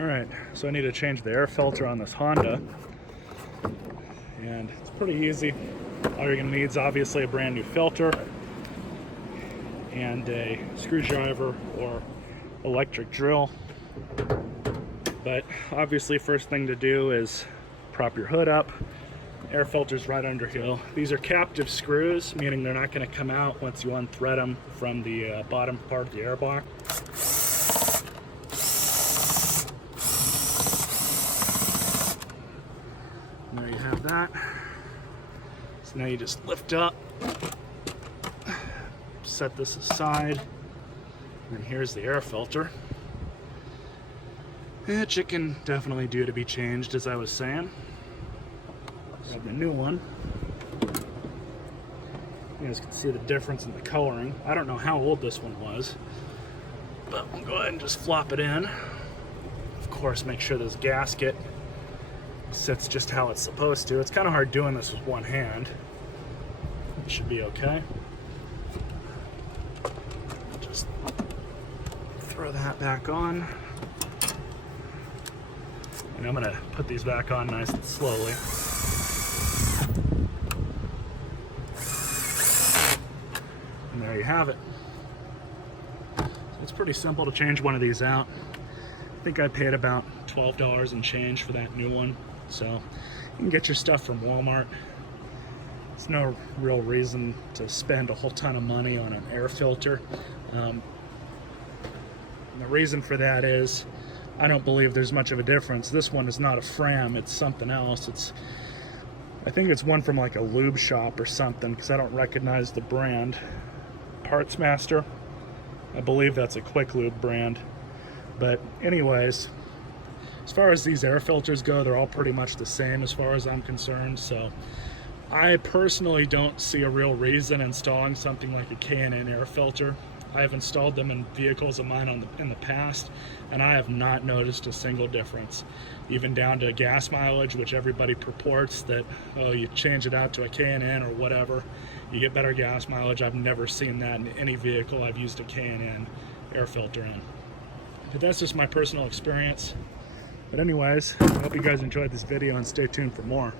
Alright, so I need to change the air filter on this Honda. And it's pretty easy. All you're going to need is obviously a brand new filter and a screwdriver or electric drill. But obviously first thing to do is prop your hood up. Air filter's right under here. These are captive screws, meaning they're not going to come out once you unthread them from the bottom part of the airbox. And there you have that. So now you just lift up, set this aside, and here's the air filter, which it can definitely do to be changed, as I was saying. Grab the new one. You guys can see the difference in the coloring. I don't know how old this one was, but we'll go ahead and just flop it in. Of course, make sure this gasket sits just how it's supposed to. It's kind of hard doing this with one hand. It should be okay. Just throw that back on. And I'm gonna put these back on nice and slowly. And there you have it. So it's pretty simple to change one of these out. I think I paid about $12 and change for that new one. So you can get your stuff from Walmart. There's no real reason to spend a whole ton of money on an air filter. And the reason for that is I don't believe there's much of a difference. This one is not a Fram, it's something else. I think it's one from like a lube shop or something, because I don't recognize the brand. Parts Master, I believe that's a Quick Lube brand. But anyways, as far as these air filters go, they're all pretty much the same as far as I'm concerned. So I personally don't see a real reason installing something like a K&N air filter. I have installed them in vehicles of mine in the past, and I have not noticed a single difference, even down to gas mileage, which everybody purports that, oh, you change it out to a K&N or whatever, you get better gas mileage. I've never seen that in any vehicle I've used a K&N air filter in. But that's just my personal experience. But anyways, I hope you guys enjoyed this video and stay tuned for more.